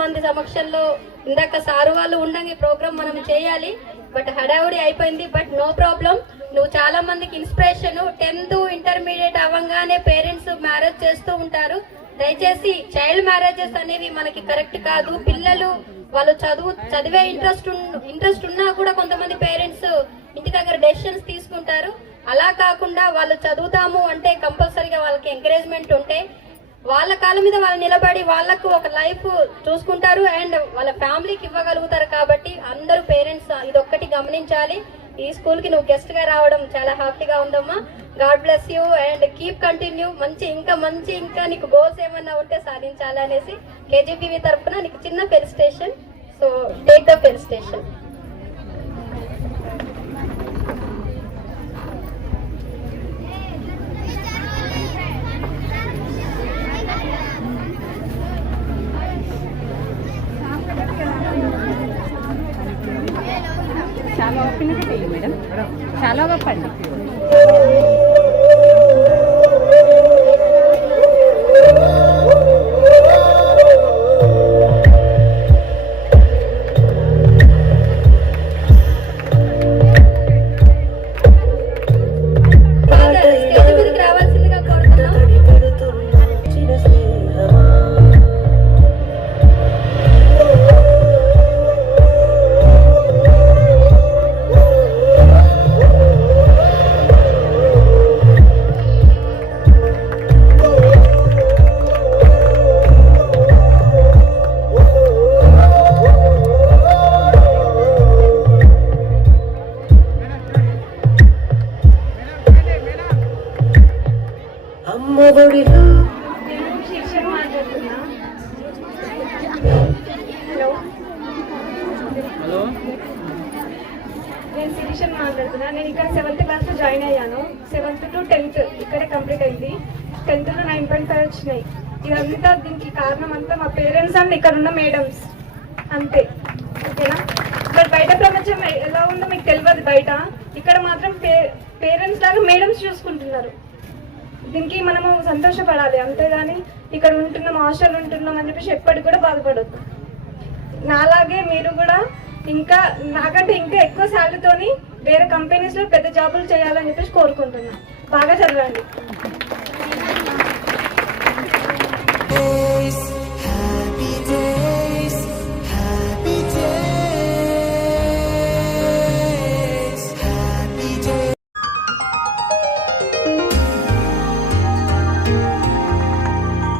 మంది సమక్షంలో ఇందాక సారు వాళ్ళు ఉండంగా ప్రోగ్రామ్ మనం చేయాలి, బట్ హడావుడి అయిపోయింది. బట్ నో ప్రాబ్లం, నువ్వు చాలా మందికి ఇన్స్పిరేషన్. 10th ఇంటర్మీడియట్ అవ్వగానే పేరెంట్స్ మ్యారేజ్ చేస్తూ ఉంటారు. దయచేసి చైల్డ్ మ్యారేజెస్ అనేవి మనకి కరెక్ట్ కాదు. పిల్లలు వాళ్ళు చదివే ఇంట్రెస్ట్ ఉన్నా కూడా కొంతమంది పేరెంట్స్ ఇంటి దగ్గర డెసిషన్స్ తీసుకుంటారు. అలా కాకుండా వాళ్ళు చదువుతాము అంటే కంపల్సరీగా వాళ్ళకి ఎంకరేజ్మెంట్ ఉంటే వాళ్ళ కాళ్ళ మీద వాళ్ళు నిలబడి వాళ్ళకు ఒక లైఫ్ చూసుకుంటారు అండ్ వాళ్ళ ఫ్యామిలీకి ఇవ్వగలుగుతారు. కాబట్టి అందరూ పేరెంట్స్ ఇదొక్కటి గమనించాలి. ఈ స్కూల్ కి నువ్వు గెస్ట్ గా రావడం చాలా హ్యాపీగా ఉందమ్మా. God bless you and keep continue. ఇంకా నీకు గోల్స్ ఏమన్నా ఉంటే సాధించాలనేసి కేజీబీవీ తరఫున నీకు చిన్న felicitation. So take the felicitation. చాలా ఓపెన్గా చేయండి మేడం, చాలా గొప్పండి. నేను శిరీషన్ మాట్లాడుతున్నా. నేను ఇక్కడ 7th క్లాస్లో జాయిన్ అయ్యాను. 7th to 10th ఇక్కడే కంప్లీట్ అయింది. 10thలో 9.5 వచ్చినాయి. ఇదంతా దీనికి కారణం అంతా మా పేరెంట్స్ అండ్ ఇక్కడ ఉన్న మేడమ్స్ అంతే, ఓకేనా? బట్ బయట ప్రపంచం ఎలా ఉందో మీకు తెలియదు. బయట ఇక్కడ మాత్రం పేరెంట్స్ లాగా మేడమ్స్ చూసుకుంటున్నారు. దీనికి మనము సంతోషపడాలి అంతేగాని ఇక్కడ ఉంటున్నాం హాస్టల్ ఉంటున్నాం అని చెప్పేసి ఎప్పటికి కూడా బాధపడద్దు. నాలాగే మీరు కూడా ఇంకా నాకంటే ఇంకా ఎక్కువ శాలరీతోని వేరే కంపెనీస్లో పెద్ద జాబులు చేయాలని చెప్పేసి కోరుకుంటున్నాను. బాగా చదవండి.